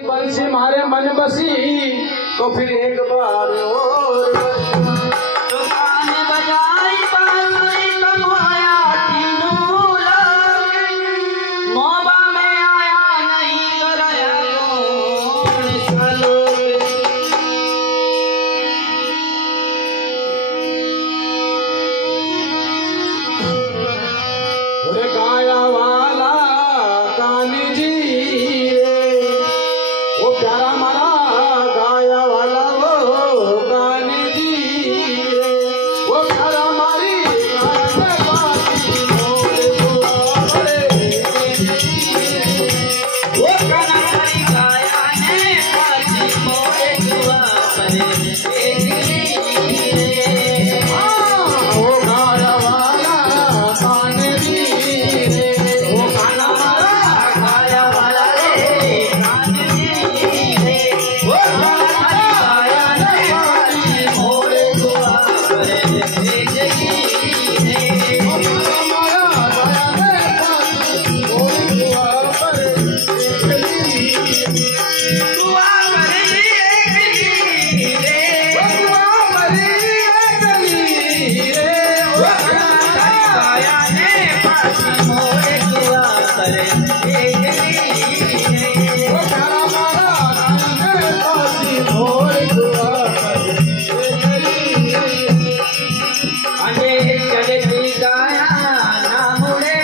बंसी मारे मन बसी तो फिर एक बार और तो कान बजाई बांसुरी कमाया तीनों लागे मोहबा में आया नहीं कराया कौन सालों अरे गाया वाला कानी जी वो प्यारा मारा गाया वाला वो कानी जी वो प्यारा मारी गाने वाली मोरे दुआरे वो काना हरी गाया ने पासी मोरे दुआ परे वो गाया वाला कानी जी वो गाना मारा गाया वाला रे कान जी वो काना गाया ने पासी मोरे दुआ परे दुआ करे गाया ने पासी मोरे दुआ करे अजे चलती गाया ना मुड़े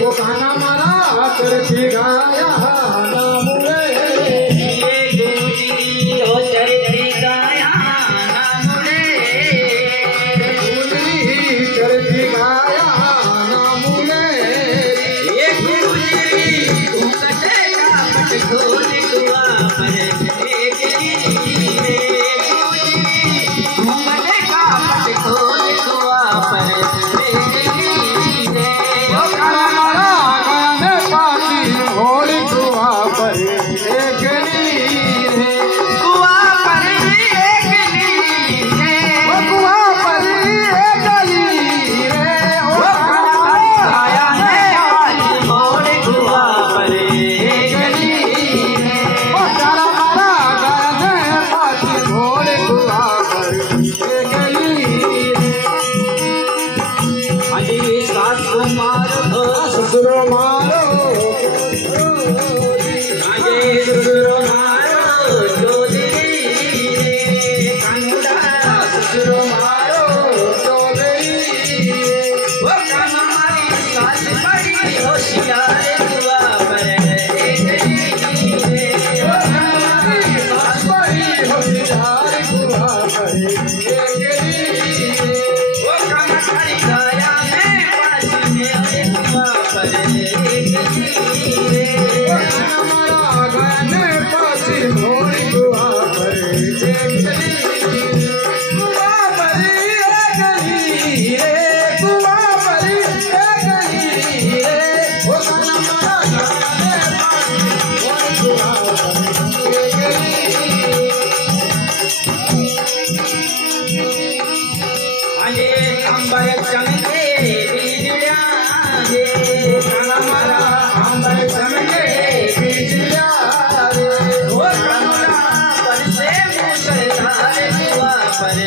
वो गाना मारा करती गाया ना मुझे ये गुजरी हो चलती गाया ना मुड़े करती गाया ना मुझे ये गुजरी घूंघटे का पट खोल दुआ पर एक रे घूंघटे का पट खोल दुआ पर वो गाना मारा गाने पाती घोड़ी कुआ पर एक नीरे दुआ पर एक नीरे वो कुआ पर एक नीरे वो गाया ने पासी मोरे दुआ पर एक नीरे वो गाना मारा गाने पाती घोड़ी कुआ पर एक नीरे अजी सासु मारो ससुरो मारो अजे ससुरो मारो चौधरी कानुड़ा ससुरो मारो चौधरी वो काम हमारी सास बड़ी होशियार दुआ पर एक नीरे वो हमारी सास बड़ी होशियार कुआ पर एक नीरे वो काम हमारी गाया ने पासी मेरे दुआ पर एक नीरे हमारा गाने पासी घोड़ी कुआ पर एक नीरे कुआ पर एक नीरे कुआ पर एक नीरे वो हमारा गाने पासी घोड़ी कुआ पर एक नीरे अजे अंबर चमके बिजलियां दे गाना मारा अंबर चमके बिजलियां रे वो कमरा पर से मुसलधार दुआ पर